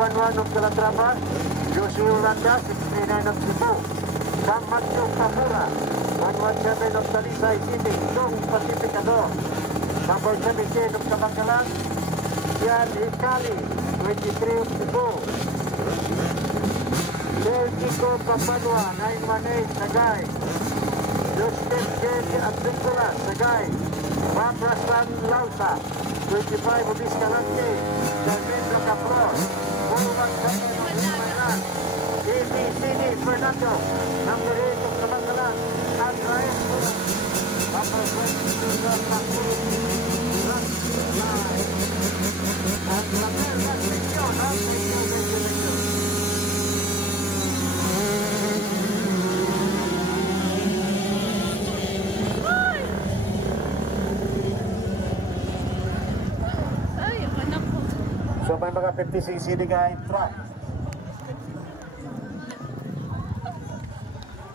61 of Calatrava, Josie Uranda, 69 of Cebu, Sam Matthew Pamura, 117 of Talisay City, Dong Pacificador, number 17 of Kabakalan, Yan Hikali, 23 of Cebu, Del Kiko Papanua, 918, Sagay, Justin J. Abdullah, Sagay, Paprasan Lausa, 25 of Escalante, Delmendro Capros, Buluman Samuel of Mayran, ABCD Fernando, number 8 of Kabakalan, Andres Bulan, number 22 of Makuru, at Lamel Rasmicyon, so may mga 56 sinigay truck.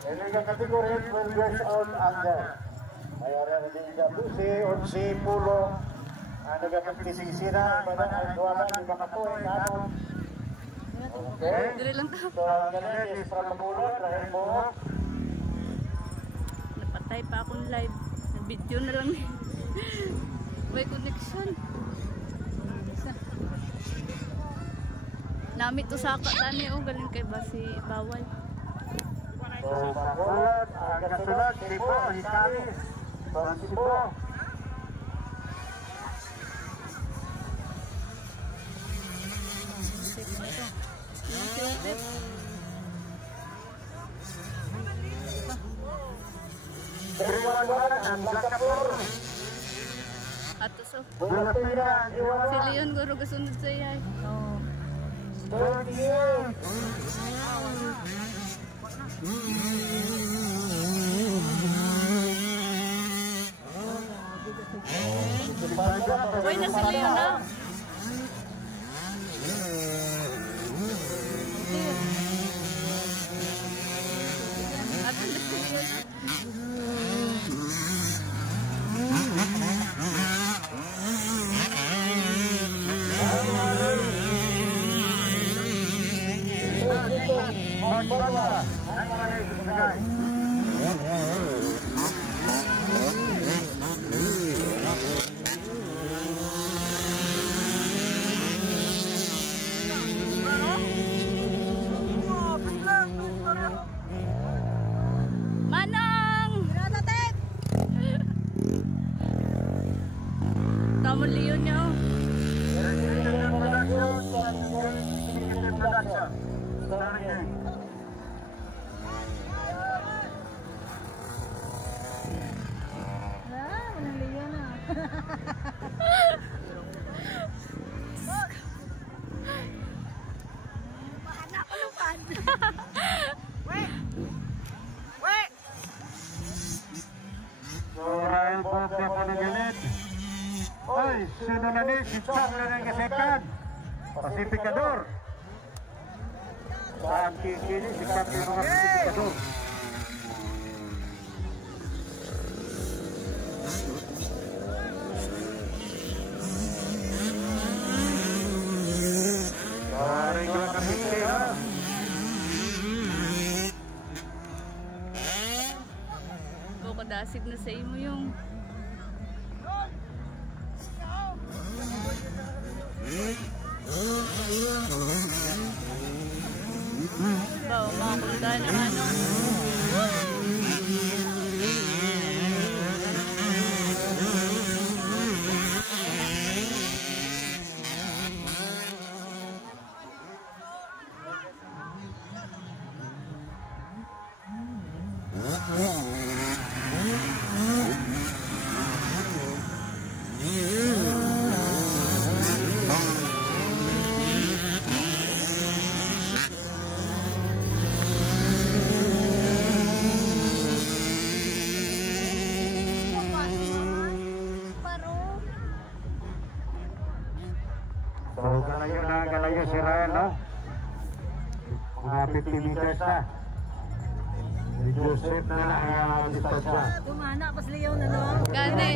Iliga kategori 12 years old under. Mayroon din na 12, 11, pulo. Ano ka 56 sina, iba na ang duwalan, iba ka po, ano. Okay? So, ang galing is from pulo, dahil mo. Napatay pa akong live. Video na lang. May connection. Namit to sa katani o galing kay Basi Bawal. So, pagulad, ang kasunod, Cebu, Hikali, from Cebu. Triwanwaran, ang Lakapur. Ato so. Bulapira, Iwala. Si Leon guro kasunod sa iya. Oo. 30 years. Uy, na si Leon na. Ato na si Leon. Manang! Tama Leon niya. Walang Leon na. Paana ko lupan. Wait! Wait! So, Ryan Bob na po ng galit. Oy, sino na ni? Si Chang na ng kasekan. Pacificador. Saan kikini? Si Captain mga Pacificador. Maring lang kapitke ha. Kadasig na sa imo yung bawa makapunta ng ano. Galayo si Ryan, no? Mga 50 meters na. Si Joseph na lang ang distansya. Tumana, pas Leon na, no? Gani!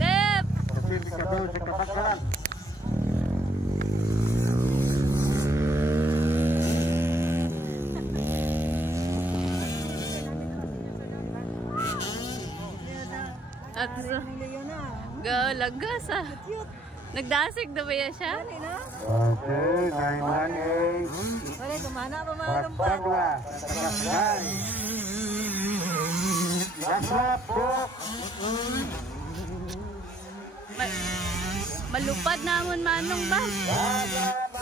Dep! Kasi si Kadol, si Kapagkalan. At so, Ng Leon na. lagas ah. Cute. Nagdasig na ba yan siya? Dali na. Okay, 918. Wala, tumana pa mga lumpan. Pagpagwa. Pagpagay. Laslap po. Malupad namon manong ba? Laslap.